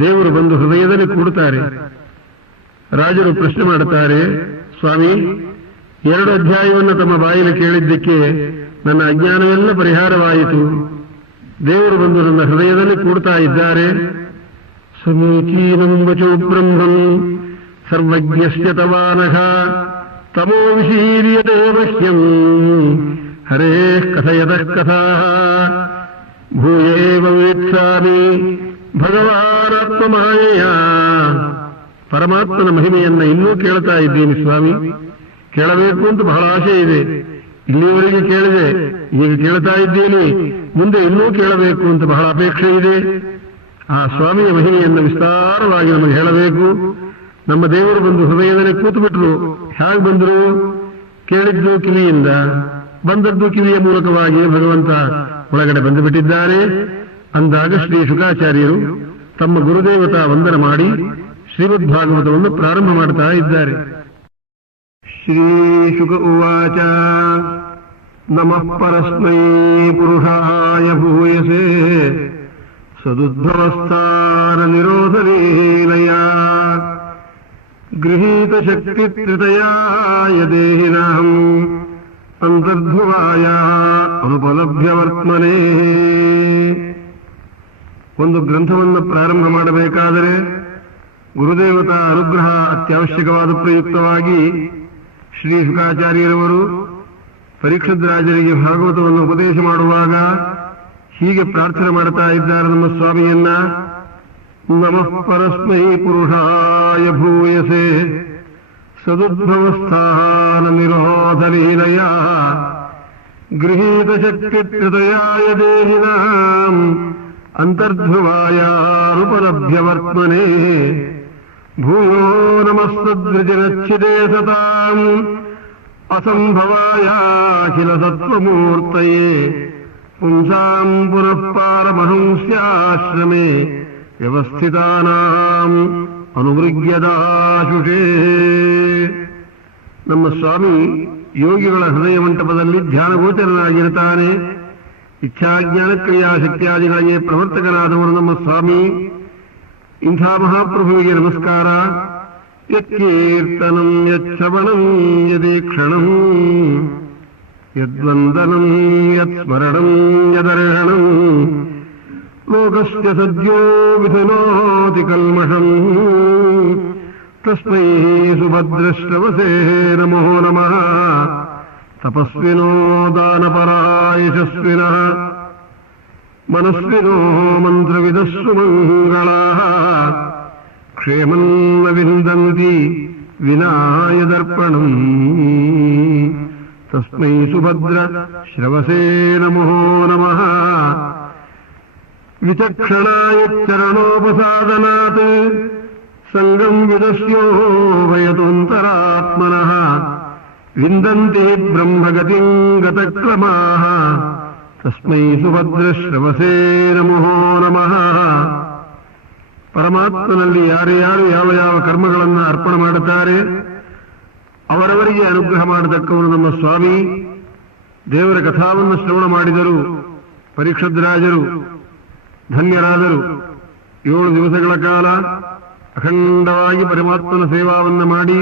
ದೇವರು ಬಂದು ಹೃದಯದಲ್ಲಿ ಕೂಡುತ್ತಾರೆ. ರಾಜರು ಪ್ರಶ್ನೆ ಮಾಡುತ್ತಾರೆ, ಸ್ವಾಮಿ, ಎರಡು ಅಧ್ಯಾಯವನ್ನು ತಮ್ಮ ಬಾಯಲ್ಲಿ ಕೇಳಿದ್ದಕ್ಕೆ ನನ್ನ ಅಜ್ಞಾನವೆಲ್ಲ ಪರಿಹಾರವಾಯಿತು. ದೇವರು ಬಂದು ನನ್ನ ಹೃದಯದಲ್ಲಿ ಕೂಡ್ತಾ ಇದ್ದಾರೆ. ಸಮೀಚೀನಂ ವಚೋ ಬ್ರಹ್ಮಂ ಸರ್ವಜ್ಞಸ್ಯ ತವಾನಹ ತಮೋ ವಿಶೀರ್ಯತೆ ಮಹ್ಯಂ ಹರೇ ಕಥಯದ ಕಥಾ. ಭೂಯೇವ ವೇತ್ಸಾಮಿ ಭಗವಾನಾತ್ಮಮಾಯೆಯ ಪರಮಾತ್ಮನ ಮಹಿಮೆಯನ್ನ ಇನ್ನೂ ಕೇಳ್ತಾ ಇದ್ದೀನಿ ಸ್ವಾಮಿ. ಕೇಳಬೇಕು ಅಂತ ಬಹಳ ಆಸೆ ಇದೆ. ಇಲ್ಲಿಯವರೆಗೆ ಕೇಳಿದೆ, ಈಗ ಕೇಳ್ತಾ ಇದ್ದೀನಿ. ಮುಂದೆ ಇನ್ನೂ ಕೇಳಬೇಕು ಅಂತ ಬಹಳ ಅಪೇಕ್ಷೆ ಇದೆ. ಆ ಸ್ವಾಮಿಯ ಮಹಿಮೆಯನ್ನು ವಿಸ್ತಾರವಾಗಿ ನಮಗೆ ಹೇಳಬೇಕು. ನಮ್ಮ ದೇವರು ಬಂದು ಹೃದಯದಲ್ಲಿ ಕೂತು ಬಿಟ್ರು ಹೇಗೆ ಬಂದರು? ಕೇಳಿದ್ದು ಕಿವಿಯಿಂದ, ಬಂದದ್ದು ಕಿವಿಯ ಮೂಲಕವಾಗಿ ಭಗವಂತ ಒಳಗಡೆ ಬಂದು ಬಿಟ್ಟಿದ್ದಾರೆ ಅಂದಾಗ ಶ್ರೀ ಶುಕಾಚಾರ್ಯರು ತಮ್ಮ ಗುರುದೇವತಾ ವಂದನ ಮಾಡಿ ಶ್ರೀಮದ್ ಭಾಗವತವನ್ನು ಪ್ರಾರಂಭ ಮಾಡ್ತಾ ಇದ್ದಾರೆ. ಶ್ರೀ ಶುಕ ಉವಾಚ. ನಮಃ ಪರಸ್ಮೈ ಪುರುಷಾಯ ಭೂಯಸೆ. ಸದುದ್ಭವಸ್ಥಾನ ಶಕ್ತಿ ತ್ರಿತಯಾಯ ದೇಹಿನಾಂ. ಅಂತರ್ಧುವಾಯ ಅನುಪಲಭ್ಯ ವರ್ತಮನೆ ಒಂದು ಗ್ರಂಥವನ್ನು ಪ್ರಾರಂಭ ಮಾಡಬೇಕಾದರೆ ಗುರುದೇವತಾ ಅನುಗ್ರಹ ಅತ್ಯವಶ್ಯಕವಾದ ಪ್ರಯುಕ್ತವಾಗಿ ಶ್ರೀ ಶುಕಾಚಾರ್ಯರವರು ಪರೀಕ್ಷದ್ರಾಜರಿಗೆ ಭಾಗವತವನ್ನು ಉಪದೇಶ ಮಾಡುವಾಗ ಹೀಗೆ ಪ್ರಾರ್ಥನೆ ಮಾಡ್ತಾ ಇದ್ದಾರೆ ನಮ್ಮ ಸ್ವಾಮಿಯನ್ನ. ನಮಃ ಪರಸ್ಮೈ ಪುರುಷಾಯ ಭೂಯಸೆ. ಸದುದ್ಭವಸ್ಥಾನ ನಿರೋಧಲೀಲಯ ಗೃಹೀತ ಹೃದಯಾಯ ದೇಹಿನಾಂ. ಅಂತರ್ಧ್ರುವಾಯಾರುಪಲಭ್ಯವರ್ತ್ಮನೆ ಭೂಯೋ ನಮಸ್ತದ್ವಿಜನಚ್ಛಿದೇ ಸತಾಂ ಅಸಂಭವಾಯಾಖಿಲ ಸತ್ವಮೂರ್ತಯೇ ಪುಂಸಾಂ ಪುನಃ ಪಾರಮಹಂಸ್ಯಾಶ್ರಮೇ ವ್ಯವಸ್ಥಿತಾನಾಂ ಅನುವೃಗ್ಯದಾಶುಷೇ ನಮ್ಮ ಸ್ವಾಮಿ ಯೋಗಿಗಳ ಹೃದಯ ಮಂಟಪದಲ್ಲಿ ಧ್ಯಾನಗೋಚರನಾಗಿರುತ್ತಾನೆ ಇಚ್ಛಾಜ್ಞಾನ ಕ್ರಿಯಾ ಶಕ್ತಿಯಾದಿಗಳಿಗೆ ಪ್ರವರ್ತಕನಾದವರು ನಮ್ಮ ಸ್ವಾಮಿ ಇಂಥ ಮಹಾಪ್ರಭುವಿಗೆ ನಮಸ್ಕಾರ ಯತ್ಕೀರ್ತನಂ ಯಚ್ಛವಣಂ ಯದೀಕ್ಷಣಂ ಯದ್ವಂದನಂ ಯತ್ಸ್ಮರಣಂ ಯದರ್ಹಣಂ ಲೋಕಸ್ಯ ಸದ್ಯೋ ವಿಧನೋತಿ ಕಲ್ಮಷಂ ತಸ್ಮೈ ಸುಭದ್ರಶ್ರವಸೇ ನಮೋ ನಮಃ തപസ്വിനോ ദാനപരായശസ്വിന മനസ്വിനോ മന്ത്രവിദസ്സുമംഗളാ ക്ഷേമന്ന വിന്ദന്തി വിനായതർപ്പണം തസ്മൈ സുഭദ്ര ശ്രവസേ നമോ നമ വിചക്ഷണായ ചരണോപസാദനാത് സംഘം വിദസ്യോ വയതോന്തരാത്മന ವಿಂದಂತೆ ಬ್ರಹ್ಮಗತಿಂ ಗತಕ್ರಮಾಃ ತಸ್ಮೈ ಸುಭದ್ರಶ್ರವಸೇ ನಮೋ ನಮಃ. ಪರಮಾತ್ಮನಲ್ಲಿ ಯಾರು ಯಾರು ಯಾವ ಯಾವ ಕರ್ಮಗಳನ್ನು ಅರ್ಪಣೆ ಮಾಡುತ್ತಾರೆ, ಅವರವರಿಗೆ ಅನುಗ್ರಹ ಮಾಡತಕ್ಕವನು ನಮ್ಮ ಸ್ವಾಮಿ. ದೇವರ ಕಥಾವನ್ನು ಶ್ರವಣ ಮಾಡಿದರು, ಪರೀಕ್ಷದ್ರಾಜರು, ಧನ್ಯರಾದರು. ಏಳು ದಿವಸಗಳ ಕಾಲ ಅಖಂಡವಾಗಿ ಪರಮಾತ್ಮನ ಸೇವಾವನ್ನು ಮಾಡಿ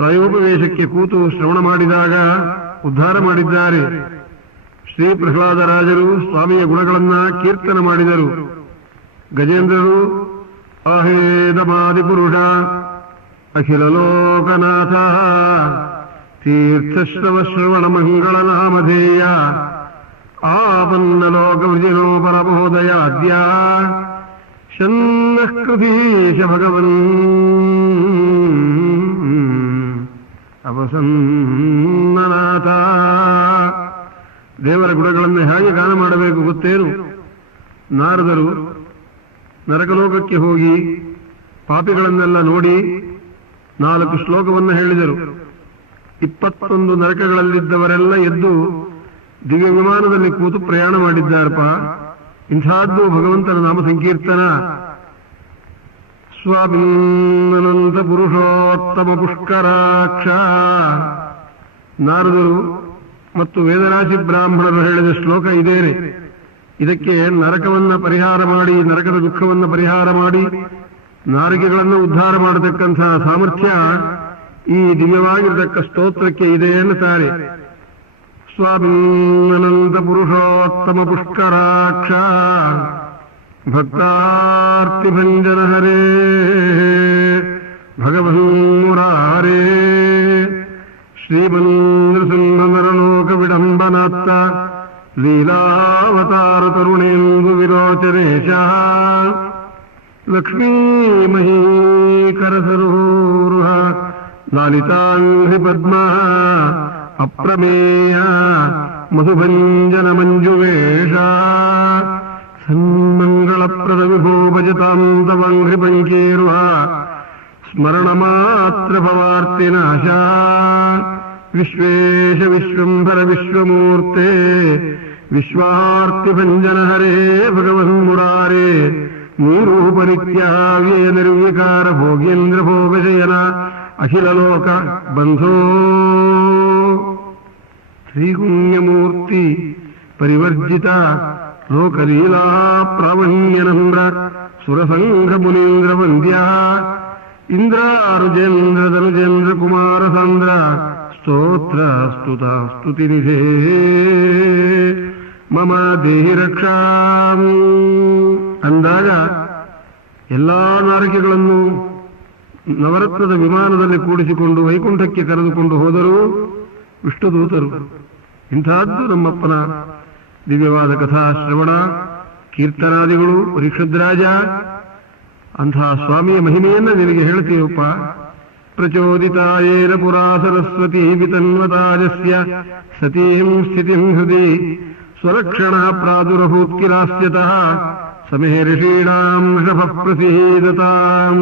ಪ್ರಾಯೋಪವೇಶಕ್ಕೆ ಕೂತು ಶ್ರವಣ ಮಾಡಿದಾಗ ಉದ್ಧಾರ ಮಾಡಿದ್ದಾರೆ. ಶ್ರೀ ಪ್ರಹ್ಲಾದರಾಜರು ಸ್ವಾಮಿಯ ಗುಣಗಳನ್ನ ಕೀರ್ತನ ಮಾಡಿದರು. ಗಜೇಂದ್ರರು ಅಹೇದಮಾದಿ ಪುರುಷ ಅಖಿಲ ಲೋಕನಾಥ ತೀರ್ಥಶ್ರವ ಶ್ರವಣ ಮಂಗಳ ನಾಮಧೇಯ ಆಪನ್ನ ಲೋಕ ವಿಜಿನೋ ಪರಮೋದಯಾದ್ಯ ಶನ್ನಃ ಕೃತೀಶ ಭಗವನ್. ಅವಸನ್ನನಾಥ ದೇವರ ಗುಣಗಳನ್ನು ಹೇಗೆ ಗಾನ ಮಾಡಬೇಕು ಗೊತ್ತೇನು? ನಾರದರು ನರಕಲೋಕಕ್ಕೆ ಹೋಗಿ ಪಾಪಿಗಳನ್ನೆಲ್ಲ ನೋಡಿ ನಾಲ್ಕು ಶ್ಲೋಕವನ್ನು ಹೇಳಿದರು. ಇಪ್ಪತ್ತೊಂದು ನರಕಗಳಲ್ಲಿದ್ದವರೆಲ್ಲ ಎದ್ದು ದಿವ್ಯ ವಿಮಾನದಲ್ಲಿ ಕೂತು ಪ್ರಯಾಣ ಮಾಡಿದ್ದಾರಪ್ಪ. ಇಂಥದ್ದು ಭಗವಂತನ ನಾಮ ಸಂಕೀರ್ತನ ಸ್ವಾಮಿನಂತ ಪುರುಷೋತ್ತಮ ಪುಷ್ಕರಾಕ್ಷ ನಾರದರು ಮತ್ತು ವೇದರಾಶಿ ಬ್ರಾಹ್ಮಣರು ಹೇಳಿದ ಶ್ಲೋಕ ಇದೇನೆ ಇದಕ್ಕೆ ನರಕವನ್ನ ಪರಿಹಾರ ಮಾಡಿ, ನರಕದ ದುಃಖವನ್ನು ಪರಿಹಾರ ಮಾಡಿ ನಾರಿಕೆಗಳನ್ನು ಉದ್ಧಾರ ಮಾಡತಕ್ಕಂತಹ ಸಾಮರ್ಥ್ಯ ಈ ದಿವ್ಯವಾಗಿರತಕ್ಕ ಸ್ತೋತ್ರಕ್ಕೆ ಇದೆ ಎನ್ನುತ್ತಾರೆ. ಸ್ವಾಮಿ ಅನಂತ ಪುರುಷೋತ್ತಮ ಪುಷ್ಕರಾಕ್ಷ भक्तार्तिभञ्जन हरे भगवन्मुरारे श्रीमन्द्रसिंहनरलोकविडम्बनात्त लीलावतारतरुणेन्दुविरोचनेशः लक्ष्मीमहीकरसरोरुह लालिताङ्घ्रिपद्मः अप्रमेया मधुभञ्जनमञ्जुवेषा प्रणविभो भजतां तवङ्घ्रिपङ्केरुः स्मरणमात्रभवार्तिनाशा विश्वेश विश्वम्भरविश्वमूर्ते विश्वार्तिभञ्जनहरे भगवन्मुरारे नीरूपनित्याव्यय निर्विकार भोगेन्द्रभोगशयन, अखिललोक बन्धो। श्रीगुण्यमूर्ति परिवर्जिता ಲೋಕಲೀಲಾ ಪ್ರಾವಣ್ಯನಮ್ರ ಸುರಸಂಘ ಮುನೀಂದ್ರ ವಂದ್ಯ ಇಂದ್ರಾರುಜೇಂದ್ರ ಧನುಜೇಂದ್ರ ಕುಮಾರ ಸಂದ್ರ ಸ್ತೋತ್ರ ಸ್ತುತ ಸ್ತುತಿ ನಿಧೇ ಮಮ ದೇಹಿ ರಕ್ಷಾ ಅಂದಾಗ ಎಲ್ಲಾ ನಾರಕಿಗಳನ್ನು ನವರತ್ನದ ವಿಮಾನದಲ್ಲಿ ಕೂಡಿಸಿಕೊಂಡು ವೈಕುಂಠಕ್ಕೆ ಕರೆದುಕೊಂಡು ಹೋದರೂ ವಿಷ್ಣುದೂತರು. ಇಂತಹದ್ದು ನಮ್ಮಪ್ಪನ ದಿವ್ಯವಾದ ಕಥಾ ಶ್ರವಣ, ಕೀರ್ತನಾದಿಗಳು ರಿಷದ್ರಾಜ ಅಂತಹ ಸ್ವಾಮಿಯ ಮಹಿಮೆಯನ್ನು ನಿನಗೆ ಹೇಳ್ತೀವಪ್ಪ. ಪ್ರಚೋದಿತಾಯೇನ ಪುರಾ ಸರಸ್ವತಿ ವಿತನ್ವತಾಜಸ್ಯ ಸತೀಂ ಸ್ಥಿತಿಂ ಹೃದಿ ಸ್ವರಕ್ಷಣ ಪ್ರಾದುರಭೂತ್ಕಿರಾಸ್ಯತಃ ಸಮೇ ಋಷೀಣಾಂ ಋಷಭ ಪ್ರಸೀದತಾಂ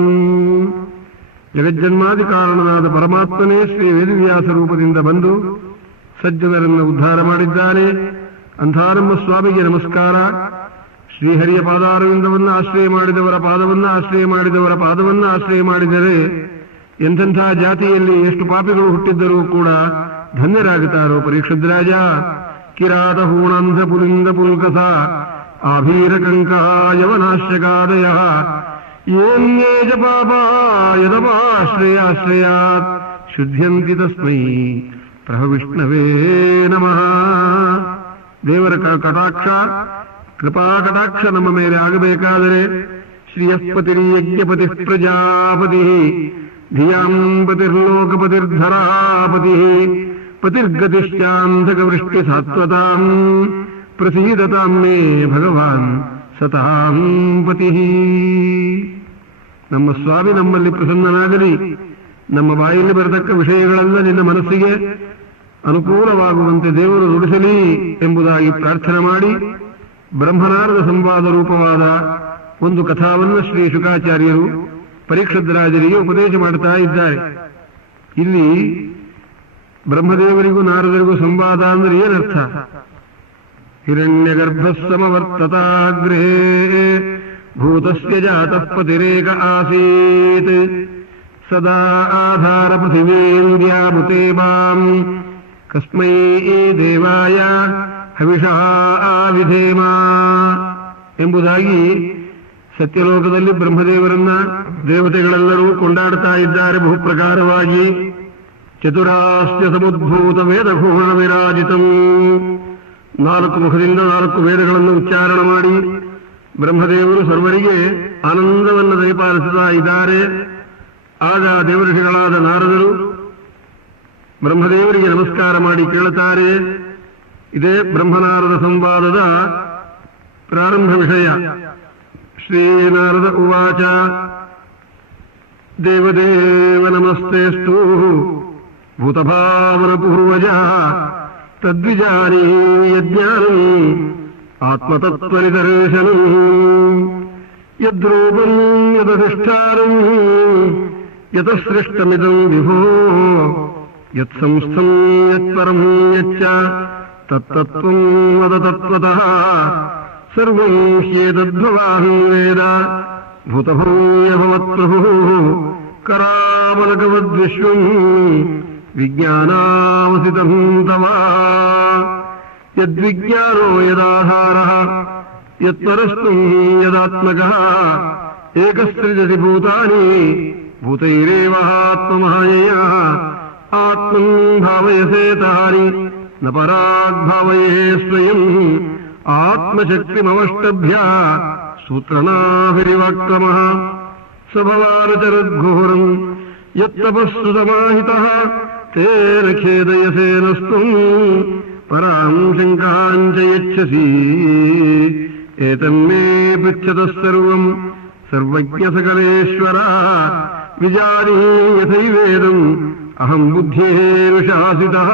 ಜಗಜ್ಜನ್ಮಾದಿ ಕಾರಣನಾದ ಪರಮಾತ್ಮನೇ ಶ್ರೀ ವೇದವ್ಯಾಸ ರೂಪದಿಂದ ಬಂದು ಸಜ್ಜನರನ್ನು ಉದ್ಧಾರ ಮಾಡಿದ್ದಾನೆ. ಅಂಥ ನಮ್ಮ ಸ್ವಾಮಿಗೆ ನಮಸ್ಕಾರ. ಶ್ರೀಹರಿಯ ಪಾದಾರವಿಂದವನ್ನು ಆಶ್ರಯ ಮಾಡಿದವರ ಪಾದವನ್ನ ಆಶ್ರಯ ಮಾಡಿದವರ ಪಾದವನ್ನ ಆಶ್ರಯ ಮಾಡಿದರೆ ಎಂಥೆಂಥ ಜಾತಿಯಲ್ಲಿ ಎಷ್ಟು ಪಾಪಿಗಳು ಹುಟ್ಟಿದ್ದರೂ ಕೂಡ ಧನ್ಯರಾಗುತ್ತಾರೋ ಪರೀಕ್ಷದ್ರಾಜ ಕಿರಾತ ಹೂಣಂಧ ಪುಲಿಂದ ಪುಲ್ಕಸ, ಆಭೀರ ಕಂಕ ಯವನಾಶ್ಯಕಾದಯ ಯೋನ್ಯೇಜ ಪಾಪ ಯದಪಾಶ್ರಯಾಶ್ರಯಾತ್ ಶುದ್ಧ್ಯಂತಿ ತಸ್ಮೈ ಪ್ರಭವಿಷ್ಣವೇ ನಮಃ. ದೇವರ ಕ- ಕಟಾಕ್ಷ ಕೃಪಾ ಕಟಾಕ್ಷ ನಮ್ಮ ಮೇಲೆ ಆಗಬೇಕಾದರೆ ಶ್ರೀಯಸ್ಪತಿ ಯಜ್ಞಪತಿ ಪ್ರಜಾಪತಿ ಧಿಯಾಂ ಪತಿರ್ಲೋಕಪತಿರ್ಧರಾಪತಿ ಪತಿರ್ಗತಿಶ್ಚಾಂಧಕ ವೃಷ್ಟಿ ಸಾತ್ವತಾಂ ಪ್ರಸೀದತಾಂ ಮೇ ಭಗವಾನ್ ಸತಾಂ ಪತಿ ನಮ್ಮ ಸ್ವಾಮಿ ನಮ್ಮಲ್ಲಿ ಪ್ರಸನ್ನನಾಗಲಿ ನಮ್ಮ ಬಾಯಲ್ಲಿ ಬರತಕ್ಕ ವಿಷಯಗಳೆಲ್ಲ ನಿನ್ನ ಮನಸ್ಸಿಗೆ ಅನುಕೂಲವಾಗುವಂತೆ ದೇವರು ನುಡಿಸಲಿ ಎಂಬುದಾಗಿ ಪ್ರಾರ್ಥನೆ ಮಾಡಿ ಬ್ರಹ್ಮನಾರದ ಸಂವಾದ ರೂಪವಾದ ಒಂದು ಕಥಾವನ್ನು ಶ್ರೀ ಶುಕಾಚಾರ್ಯರು ಪರೀಕ್ಷದ್ರಾಜರಿಗೆ ಉಪದೇಶ ಮಾಡ್ತಾ ಇದ್ದಾರೆ. ಇಲ್ಲಿ ಬ್ರಹ್ಮದೇವರಿಗೂ ನಾರದರಿಗೂ ಸಂವಾದ ಅಂದ್ರೆ ಏನರ್ಥ? ಹಿರಣ್ಯಗರ್ಭಸ್ಸಮವರ್ತತಾಗ್ರೇ ಭೂತಸ್ಯ ಆಸೀತ್. ಸದಾ ಆಧಾರ ಪೃಥಿವೀಂದ್ಯಾಮುತೆ ಕಸ್ಮೈ ದೇವಾಯ ಹವಿಷಃ ಆವಿಧೇಮ ಎಂಬುದಾಗಿ ಸತ್ಯಲೋಕದಲ್ಲಿ ಬ್ರಹ್ಮದೇವರನ್ನ ದೇವತೆಗಳೆಲ್ಲರೂ ಕೊಂಡಾಡ್ತಾ ಇದ್ದಾರೆ ಬಹುಪ್ರಕಾರವಾಗಿ. ಚತುರಾಸ್ಯ ಸಮುದ್ಭೂತ ವೇದಘೋಣ ವಿರಾಜಿತಂ. ನಾಲ್ಕು ಮುಖದಿಂದ ನಾಲ್ಕು ವೇದಗಳನ್ನು ಉಚ್ಚಾರಣ ಮಾಡಿ ಬ್ರಹ್ಮದೇವರು ಸರ್ವರಿಗೆ ಆನಂದವನ್ನು ದಯಪಾಲಿಸುತ್ತಾ ಇದ್ದಾರೆ. ಆಗ ದೇವಋಷಿಗಳಾದ ನಾರದರು ಬ್ರಹ್ಮದೇವರಿಗೆ ನಮಸ್ಕಾರ ಮಾಡಿ ಕೇಳುತ್ತಾರೆ. ಇದೇ ಬ್ರಹ್ಮನಾರದ ಸಂವಾದದ ಪ್ರಾರಂಭ ವಿಷಯ. ಶ್ರೀನಾರದ ಉವಾಚ. ದೇವದೇವ ನಮಸ್ತೆಸ್ತು ಭೂತಭಾವನ ಪೂರ್ವಜ ತದ್ವಿಜಾನಿ ಯಜ್ಞಾನಂ. ಆತ್ಮತತ್ವನಿದರ್ಶನಂ. ಯದ್ರೂಪಂ ಯದಧಿಷ್ಠಾನಂ. ಯತಸೃಷ್ಟಮಿದಂ ವಿಭೋ. यत्संस्थं यत्परं यच्च तत्तत्त्वं वद तत्त्वतः सर्वं ह्येतद्भवाहं वेद। भूतभूयभवत्प्रभुः करामलकवद्विश्वम् विज्ञानावसितं तव। यद्विज्ञानो यदाधारः यत्परस्त्वं यदात्मकः। एकस्त्रिजति भूतानि भूतैरेवात्ममहाययाः आत्मन् भावयसे तानि न पराद्भावये स्वयम् आत्मशक्तिमवष्टभ्या सूत्रनाभिरिवक्रमः स भवानचरद्घोरम् यत्तपःसु समाहितः तेन खेदयसे न स्वम् पराम् शङ्काम् च यच्छसि एतन्मे पृच्छतः सर्वम् सर्वज्ञसकलेश्वरा विजानीयथैवेदम् अहम बुद्धि बुद्धेरुषासितः